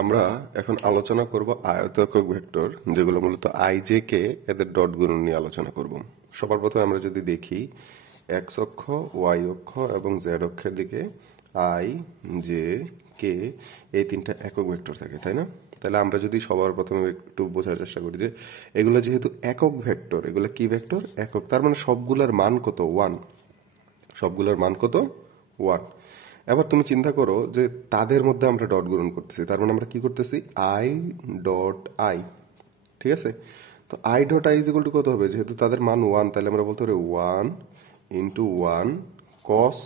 আমরা এখন আলোচনা করব আয়তাকার ভেক্টর, যেগুলো মূলত আই জে কে এদের ডট গুণন নিয়ে আলোচনা করব। সবার প্রথমে আমরা যদি দেখি এক্স অক্ষ, ওয়াই অক্ষ এবং জেড অক্ষের দিকে আই জে কে এই তিনটা একক ভেক্টর থাকে, তাই না? তাহলে আমরা যদি সবার প্রথমে একটু বোঝার চেষ্টা করি যে এগুলো যেহেতু একক ভেক্টর, এগুলো কি ভেক্টর? একক। তার মানে সবগুলোর মান কত? 1। সবগুলোর মান কত? 1। এবার তুমি চিন্তা করো যে তাদের মধ্যে আমরা ডট গুণন করতেছি, তার মানে আমরা কি করতেছি? I dot I. ঠিক আছে, তো I dot I is equal to কত হবে? যেহেতু তাদের মান 1, তাহলে আমরা বলতে পারি 1 ইন্টু 1 কস,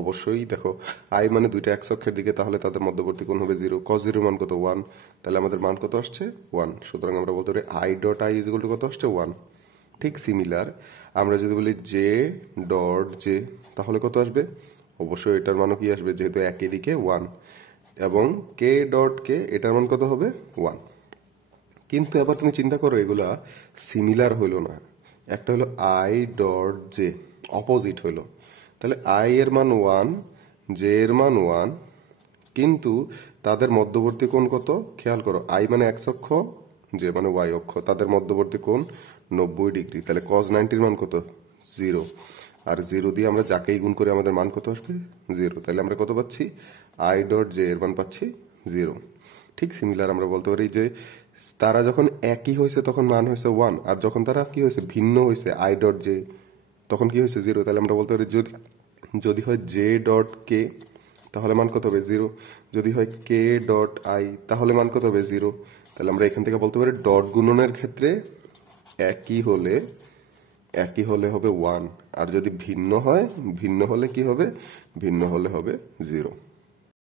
অবশ্যই দেখো আই মানে দুইটা এক্স অক্ষের দিকে, তাহলে তাদের মধ্যবর্তী কোণ হবে 0। কস 0 মান কত? 1। তাহলে আমাদের মান কত আসছে? 1। সুতরাং আমরা বলতে পারি I dot I is equal to কত আসছে? 1। ঠিক সিমিলার আমরা যদি বলি জে ডট জে, তাহলে কত আসবে? অবশ্যই এটার মানও কি আসবে, যেহেতু একই দিকে 1। এবং কে ডট কে, এটার মান কত হবে? 1। কিন্তু এবার তুমি চিন্তা করো, এগুলা সিমিলার হইল না। একটা হলো আই ডট জে, অপোজিট হইলো। তাহলে আই এর মান 1, জে এর মান 1, কিন্তু তাদের মধ্যবর্তী কোণ কত? খেয়াল করো, আই মানে এক্স অক্ষ, জে মানে ওয়াই অক্ষ, তাদের মধ্যবর্তী কোণ 90 ডিগ্রি। তাহলে কজ 90 এর মান কত? 0। আর 0 দিয়ে আমরা যাকেই গুণ করে আমাদের মান কত আসবে? 0। তাহলে আমরা কত পাচ্ছি? আই ডট জে এর মান পাচ্ছি 0। ঠিক সিমিলার আমরা বলতে পারি যে তারা যখন একই হয়েছে তখন মান হয়েছে 1, আর যখন তারা কি হয়েছে? ভিন্ন হয়েছে, আই ডট জে, তখন কি হয়েছে? 0। তাহলে আমরা বলতে পারি যদি হয় জে ডট কে, তাহলে মান কত হবে? 0। যদি হয় কে ডট আই, তাহলে মান কত হবে? 0। তাহলে আমরা এখান থেকে বলতে পারি ডট গুণনের ক্ষেত্রে একই হলে হবে 1, আর যদি ভিন্ন হলে কি হবে? ভিন্ন হলে হবে 0।